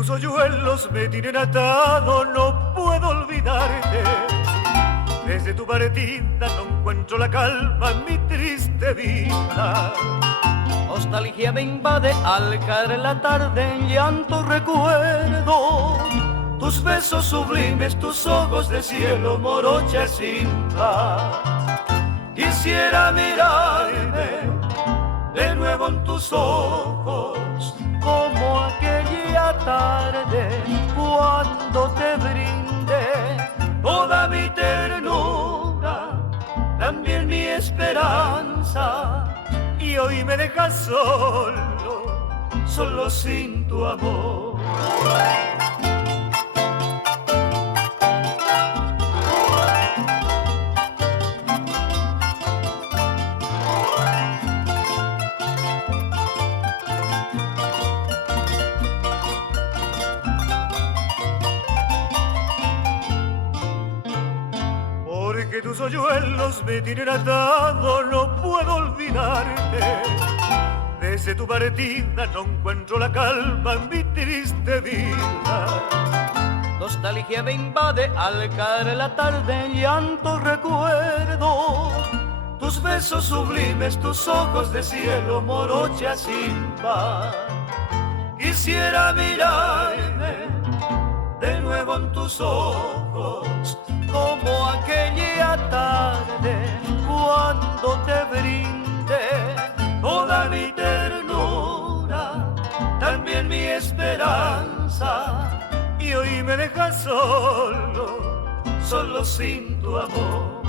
tus hoyuelos me tienen atado, no puedo olvidarte. Desde tu partida no encuentro la calma en mi triste vida. Nostalgia me invade al caer la tarde, en llanto recuerdo tus besos sublimes, tus ojos de cielo, morocha cinta. Quisiera mirarme de nuevo en tus ojos, como aquella tarde cuando te brindé toda mi ternura, también mi esperanza. Y hoy me dejas solo, solo sin tu amor. Porque tus hoyuelos me tienen atado, no puedo olvidarte. Desde tu partida no encuentro la calma en mi triste vida. Nostalgia me invade al caer la tarde, en llanto recuerdo tus besos sublimes, tus ojos de cielo, morocha sin par. Quisiera mirarme de nuevo en tus ojos, como aquella tarde cuando te brindé toda mi ternura, también mi esperanza. Y hoy me dejas solo, solo sin tu amor,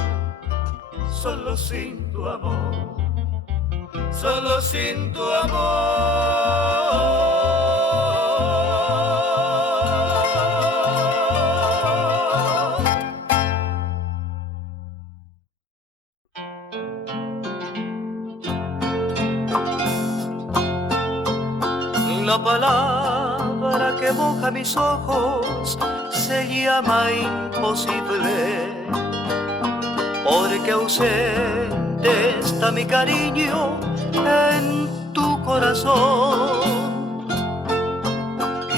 solo sin tu amor, solo sin tu amor. La palabra que moja mis ojos se llama imposible, porque ausente está mi cariño en tu corazón.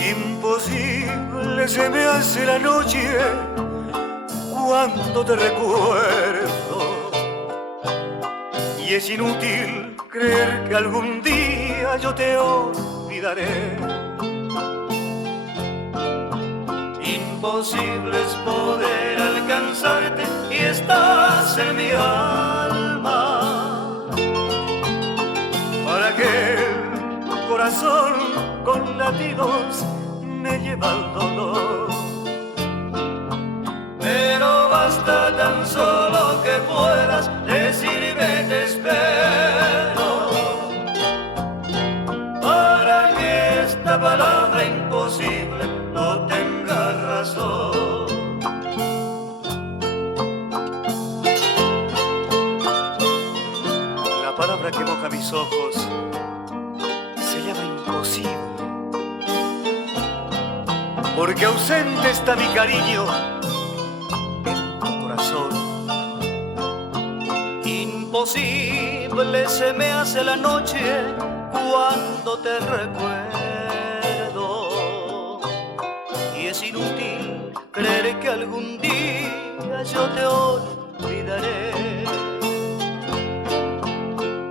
Imposible se me hace la noche cuando te recuerdo, y es inútil creer que algún día yo te olvidaré. Imposible es poder alcanzarte y estás en mi alma. Para que el corazón con latidos me lleva al dolor. Pero basta tan solo que puedas decirme te espero, para que esta palabra imposible no tenga razón. La palabra que moja mis ojos se llama imposible, porque ausente está mi cariño en tu corazón. Imposible se me hace la noche cuando te recuerdo, y es inútil creer que algún día yo te olvidaré.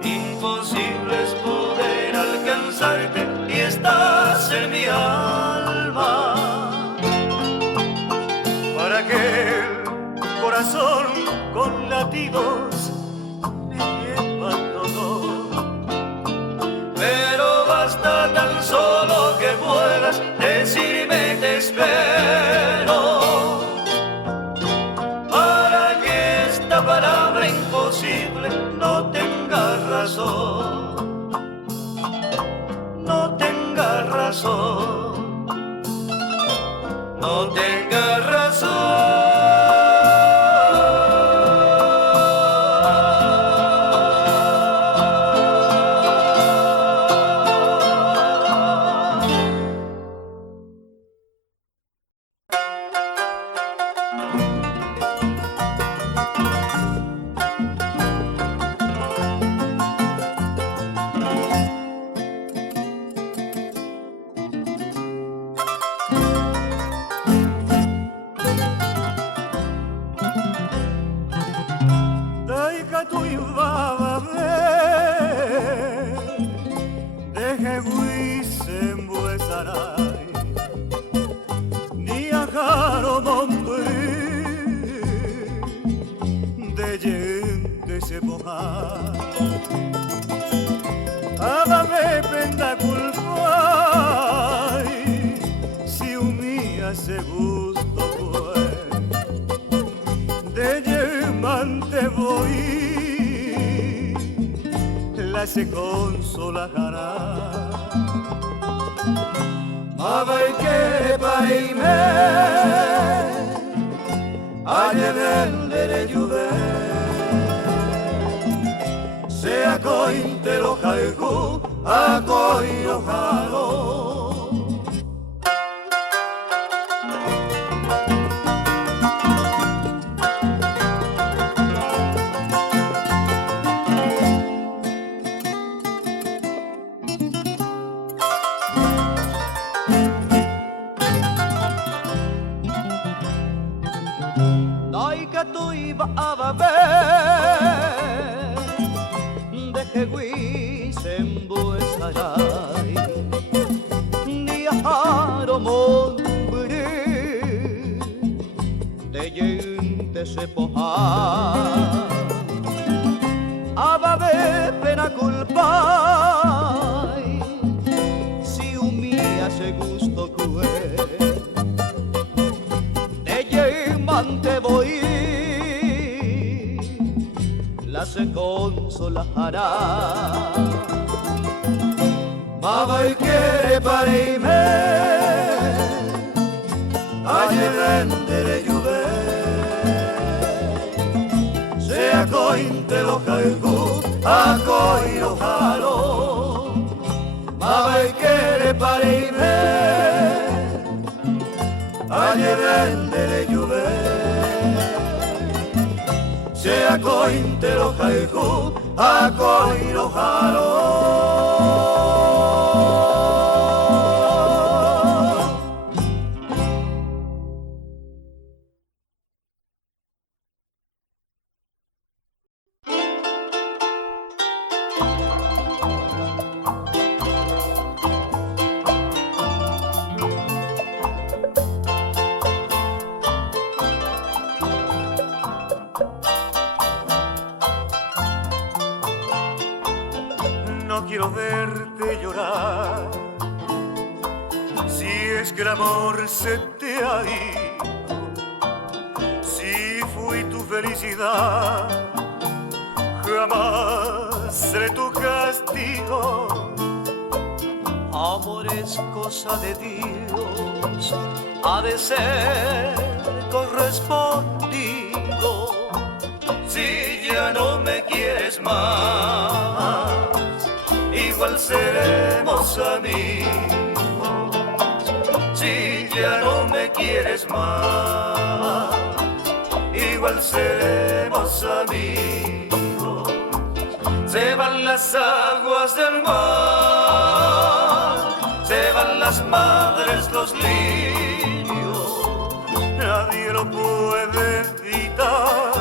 Imposible es poder alcanzarte y estás en mi alma, para que el corazón con latidos me lleva al dolor. pero basta tan solo que puedas decirme te espero, para que esta palabra imposible no tenga razón, no tenga razón, no tenga razón. se consolará. Ma vai che pari me a vendere giuve se a cointe lo caigo a coi lo caro. Se poja avave pena culpa si umia se gusto cue de mante voy la se consolará ma vai che pare me a vendere giuve a cointe lo caigo, a coi lo caro, ma vai che le pare me, a vendere giuve, se a cointe lo caigo, a coi lo caro. No quiero verte llorar, si es que el amor se te ha ido, si fui tu felicidad, jamás seré tu castigo. Amor es cosa de Dios, ha de ser correspondido. Si ya no me quieres más, igual seremos amigos. Si ya no me quieres más, igual seremos amigos. Se van las aguas del mar, se van las madres, los lirios, Nadie lo puede evitar,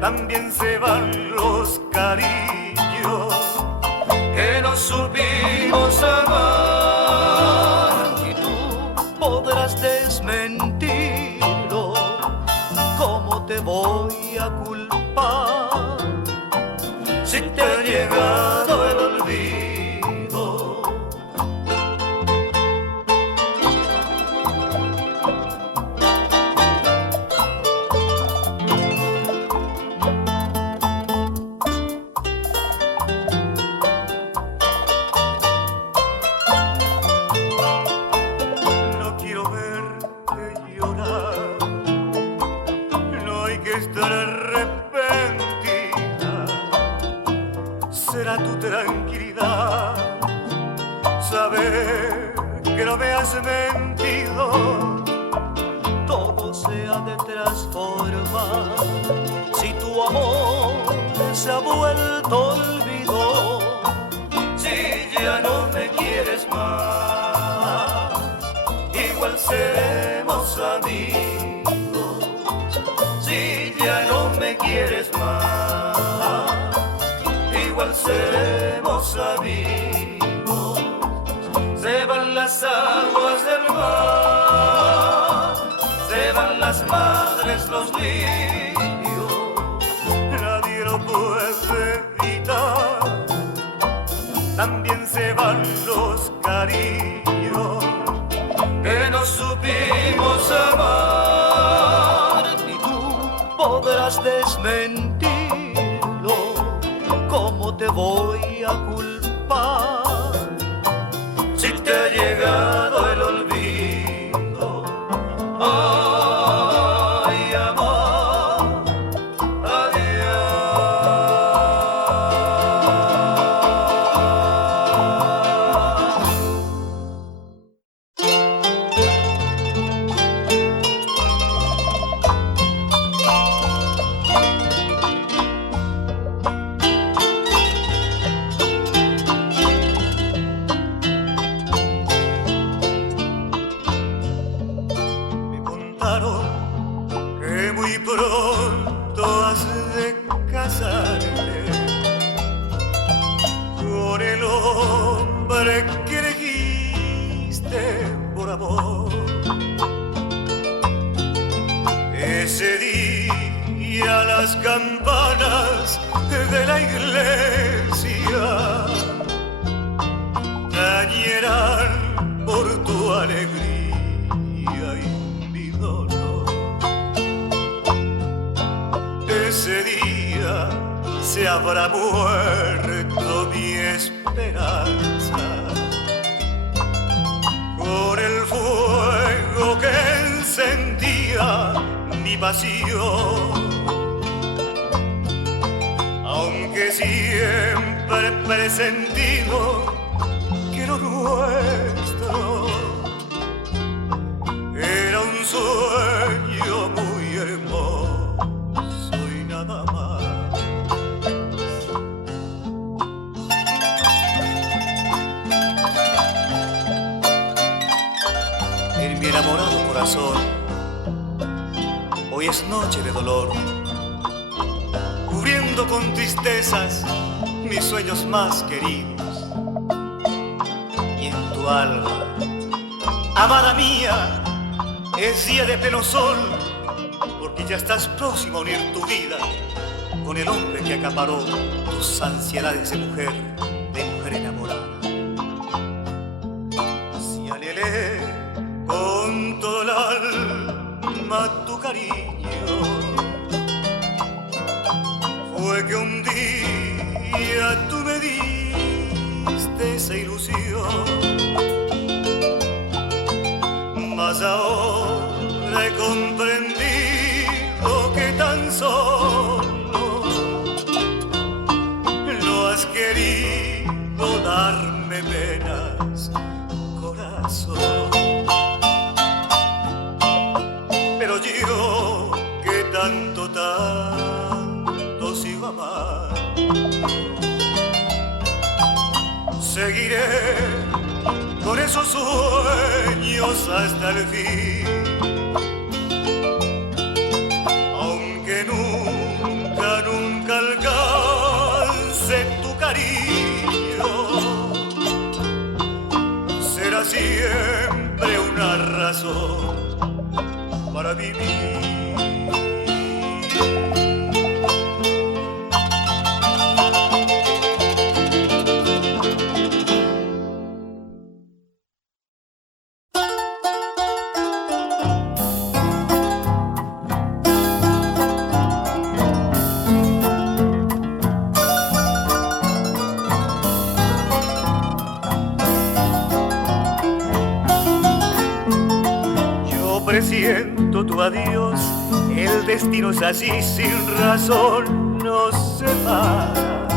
también se van los cariños que no supimos amar, y tú podrás desmentirlo. ¿Cómo te voy a culpar si te ha llegado el olvido? Estar arrepentida será tu tranquilidad, saber que no me has mentido. Todo se ha de transformar si tu amor se ha vuelto olvido. Si ya no me quieres más, igual seremos amigos. Si ya no me quieres más, igual seremos amigos. Se van las aguas del mar, se van las madres, los lirios. Nadie lo puede evitar, también se van los cariños que no supimos amar, ni tú podrás desmentirlo. ¿Cómo te voy voy a culpar si te ha llegado el olvido. Ay, amor, que muy pronto has de casarte con el hombre que elegiste por amor. Ese día las campanas de la iglesia tañerán por tu alegría y mi dolor. Ese día se habrá muerto mi esperanza con el fuego que encendía mi pasión. Aunque siempre he presentido que lo nuestro era un sueño muy hermoso y nada más. En mi enamorado corazón, hoy es noche de dolor, cubriendo con tristezas mis sueños más queridos. Y en tu alma, amada mía, es día de pleno sol, porque ya estás próximo a unir tu vida con el hombre que acaparó tus ansiedades de mujer enamorada. Si anhelé con todo el alma tu cariño, fue que un día tú me diste esa ilusión. Mas ahora he comprendido que tan solo no has querido darme penas, corazón. Pero yo que tanto sigo amando, seguiré con esos sueños hasta el fin, aunque nunca alcance tu cariño, será siempre una razón para vivir. Presiento tu adiós, el destino es así, sin razón nos separa.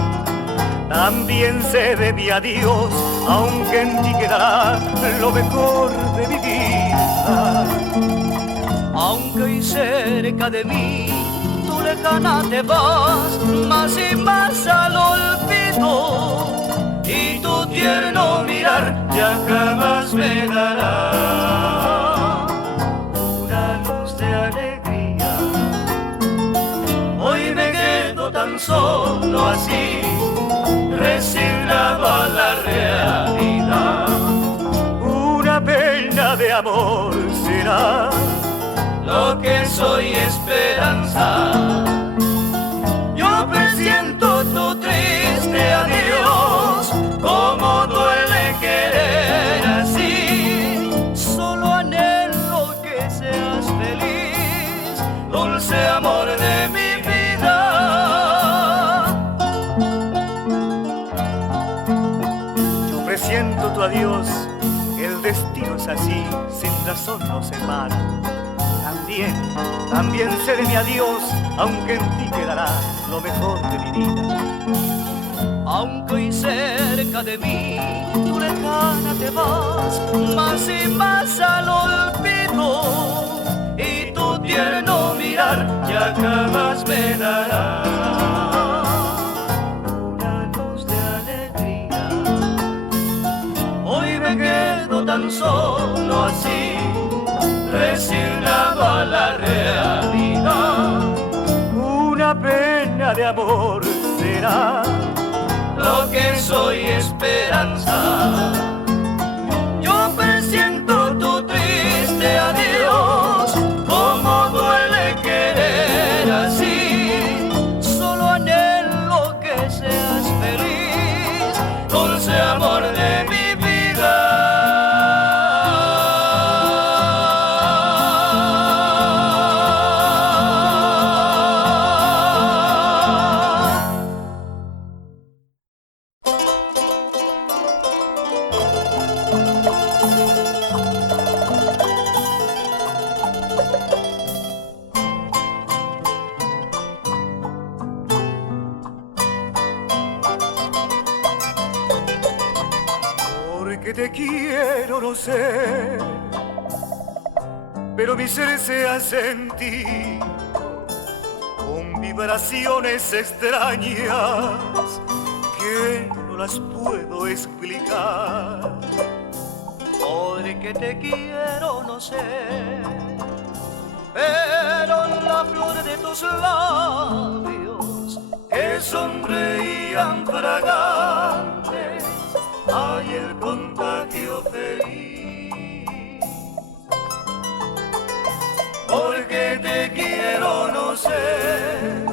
También sé de mi adiós, aunque en ti quedará lo mejor de mi vida. Aunque hoy cerca de mí, tú lejana te vas, más y más al olvido, y tu tierno mirar ya jamás me dará alegría. Hoy me quedo tan solo así, resignado a la realidad. Una pena de amor será lo que soy, esperanza. Yo presiento tu triste adiós, como duele querer así. Solo anhelo que seas feliz, dulce amor de mi vida. Tanto tu adiós, el destino es así, sin razón nos separa. También sé de mi adiós, aunque en ti quedará lo mejor de mi vida. Aunque hoy cerca de mí, tú lejana te vas, más y más al olvido, y tu tierno mirar ya jamás me dará una luz de alegría. Hoy me quedo tan solo así, resignado a la realidad. Una pena de amor será lo que soy, esperanza. Yo presiento tu triste adiós, como duele querer así. Solo anhelo que seas feliz, dulce amor de mi vida. Porque te quiero, no sé, pero mi ser se ha sentido con vibraciones extrañas que no las puedo explicar. Porque te quiero, no sé, pero la flor de tus labios que sonreían fragantes, hay el contagio feliz. Porque te quiero, no sé,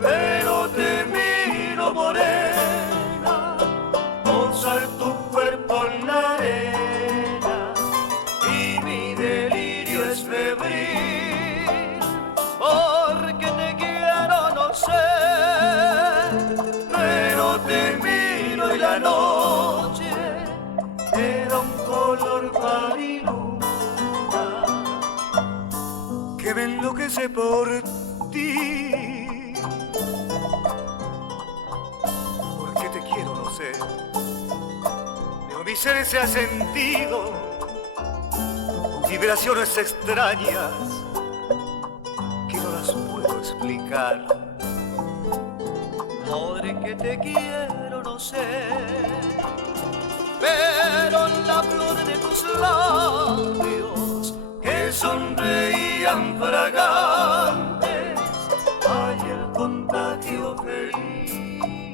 pero te miro morena, posar tu cuerpo en la arena y mi delirio es febril. Porque te quiero, no sé, pero te miro y la noche te da un color pariluna que me enloquece por ti. Porque te quiero, no sé, pero mi ser se ha sentido con vibraciones extrañas que no las puedo explicar. Porque te quiero, no sé, pero la flor de tus labios que sonreían fragantes, hay el contagio feliz.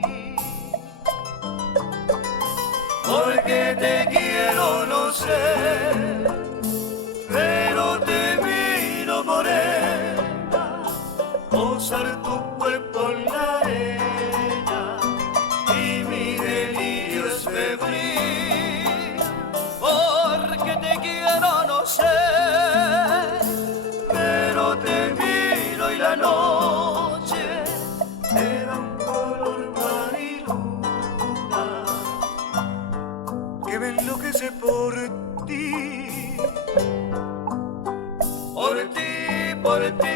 Porque te quiero, no sé, pero te miro morena, posar tu cuerpo en la arena y mi delirio es febril. Porque te quiero, no sé, pero te miro y la noche te da un color mariluna que me enloquece por ti. Por ti, por ti.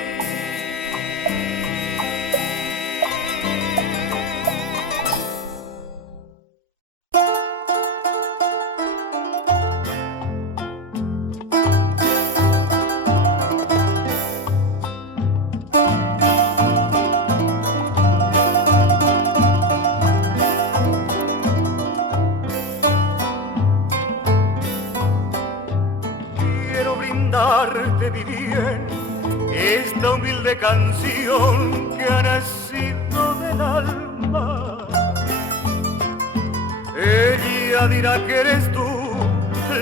De mi bien, esta humilde canción que ha nacido del alma. Ella dirá que eres tú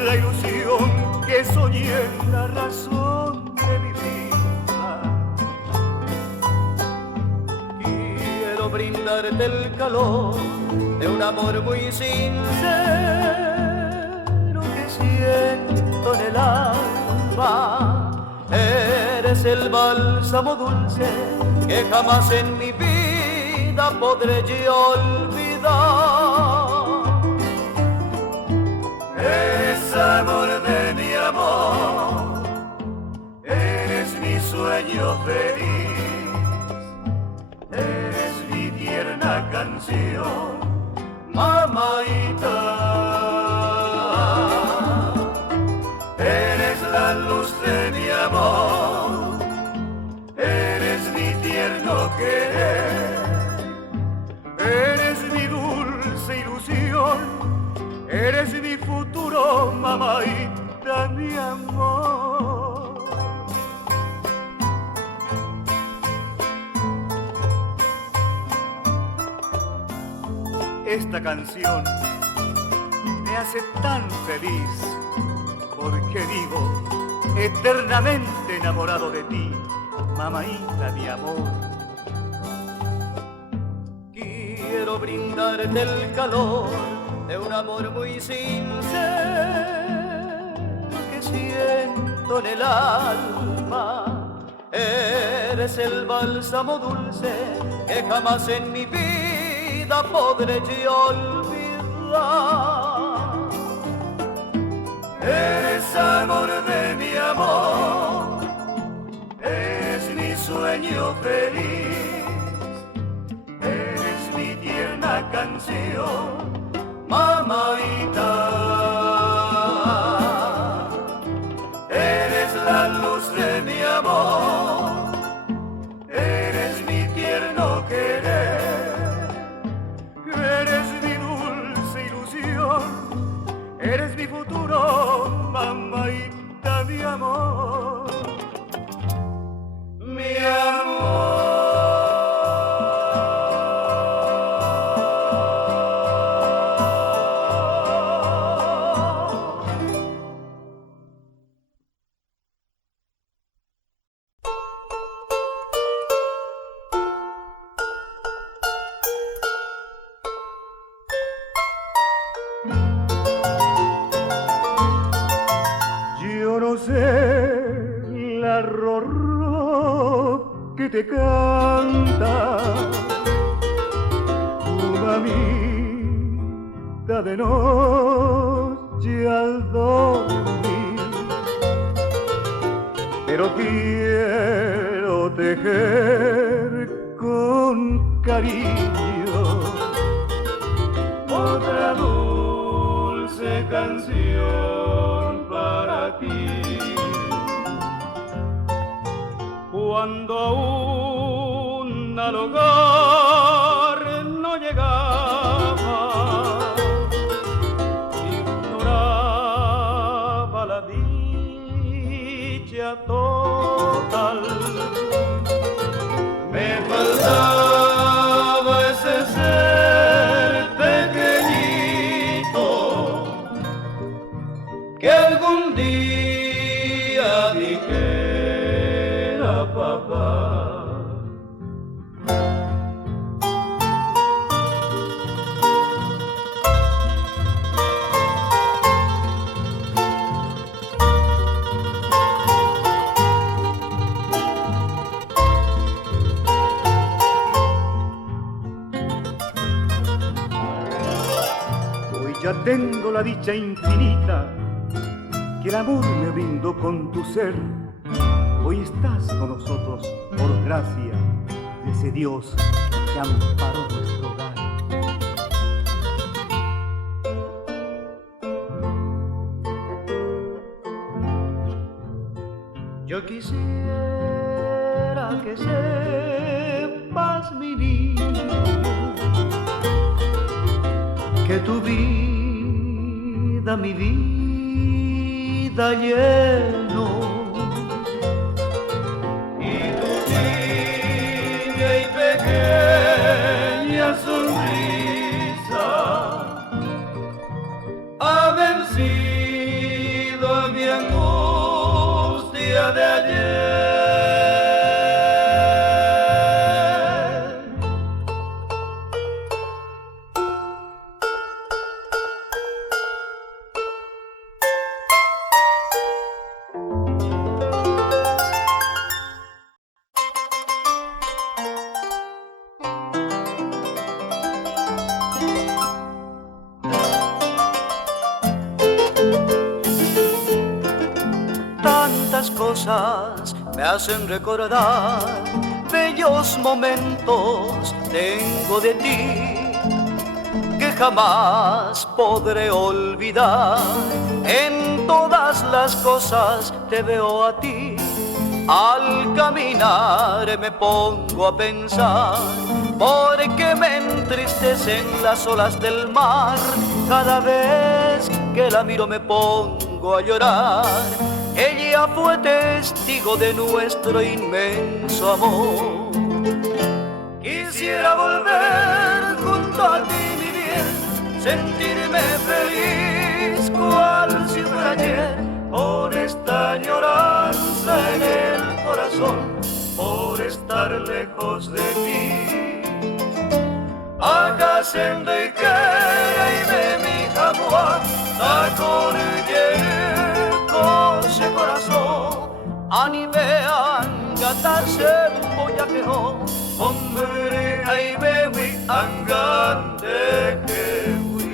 la ilusión que soñé, la razón de mi vida. Quiero brindarte el calor de un amor muy sincero que siento en el alma. Eres el bálsamo dulce que jamás en mi vida podré yo olvidar. Mamaita, eres la luz de mi amor, eres mi tierno querer, eres mi dulce ilusión, eres mi futuro, mamaita, mi amor. Esta canción me hace tan feliz porque vivo eternamente enamorado de ti, mamaita, mi amor. Quiero brindarte el calor de un amor muy sincero que siento en el alma. Eres el bálsamo dulce que jamás en mi vida podré yo olvidar. Eres amor de mi amor, eres mi sueño feliz, eres mi tierna canción, mamaita. Eres la luz de mi amor, eres mi tierno querer, eres mi dulce ilusión, eres mi futuro, mamaita, mi amor, mi amor. La rorro que te canta tu mamita de noche al dormir, pero quiero tejer con cariño otra dulce canción para ti. Cuando aún al hogar no llegaba, ignoraba la dicha total. Me faltaba ese ser pequeñito que algún día dijera papá. Hoy ya tengo la dicha infinita que el amor me brindó con tu ser. Hoy estás con nosotros por gracia de ese Dios que amparó nuestro hogar. Yo quisiera que sepas, mi niño, que tu vida, mi vida lleno. Pequeña sonrisa ha vencido a mi angustia de ayer. Cosas me hacen recordar bellos momentos tengo de ti que jamás podré olvidar. En todas las cosas te veo a ti. Al caminar me pongo a pensar, porque me entristecen las olas del mar. Cada vez que la miro me pongo a llorar. Ella fue testigo de nuestro inmenso amor. Quisiera volver junto a ti, mi bien, sentirme feliz cual si fuera ayer, por esta añoranza en el corazón, por estar lejos de ti. Akasende ikera mi jamua, takorye kose corazón, animean gatarse boyakeho, hombre aimewi angante kewi.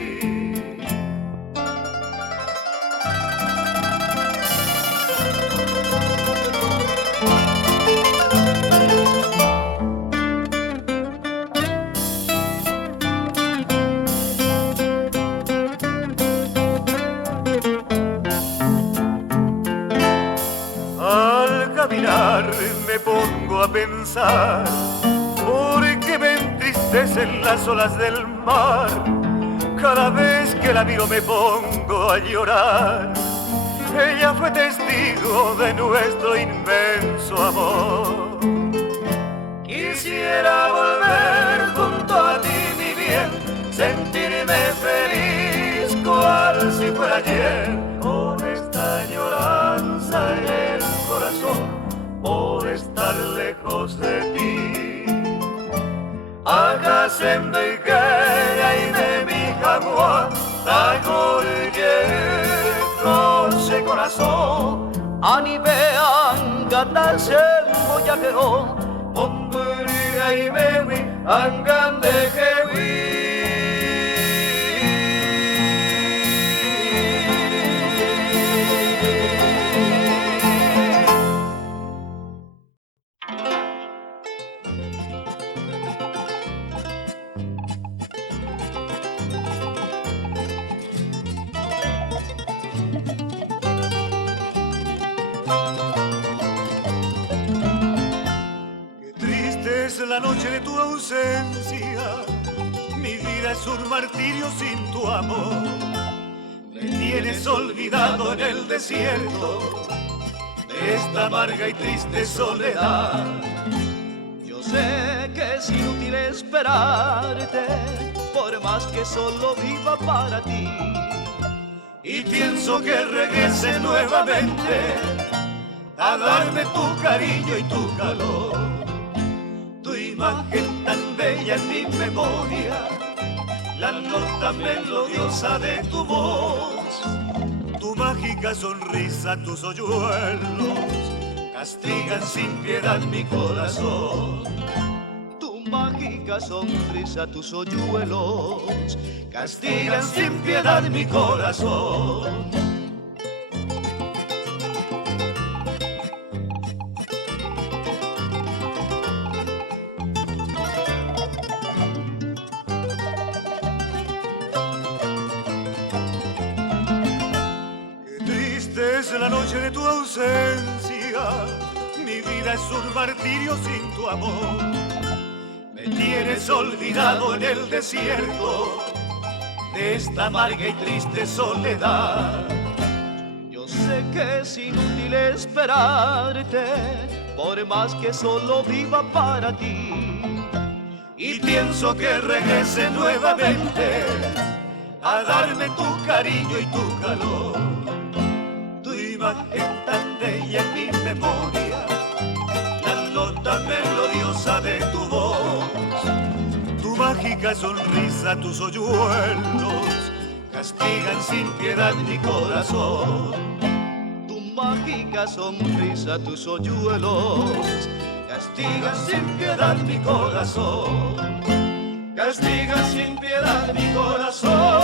Me pongo a pensar, porque me entristecen las olas del mar. Cada vez que la miro me pongo a llorar. Ella fue testigo de nuestro inmenso amor. Quisiera volver junto a ti, mi bien, sentirme feliz cual si fuera ayer, con esta añoranza en el corazón, por estar lejos de ti. Akasende ikera mi jamua, takorye kose corazón, animean gatarse boyakeho, hombre aimewi angande kewi. La noche de tu ausencia, mi vida es un martirio sin tu amor. Me tienes olvidado en el desierto de esta amarga y triste soledad. Yo sé que es inútil esperarte, por más que solo viva para ti. Y pienso que regrese nuevamente a darme tu cariño y tu calor. Tu imagen tan bella en mi memoria, la nota melodiosa de tu voz, tu mágica sonrisa, tus hoyuelos castigan sin piedad mi corazón. Tu mágica sonrisa, tus hoyuelos castigan sin piedad mi corazón. Es la noche de tu ausencia, mi vida es un martirio sin tu amor. Me tienes olvidado en el desierto de esta amarga y triste soledad. Yo sé que es inútil esperarte, por más que solo viva para ti. Y pienso que regrese nuevamente a darme tu cariño y tu calor. Imagen tan bella en mi memoria, la nota melodiosa de tu voz, tu mágica sonrisa, tus hoyuelos castigan sin piedad mi corazón. Tu mágica sonrisa, tus hoyuelos castigan sin piedad mi corazón, castigan sin piedad mi corazón.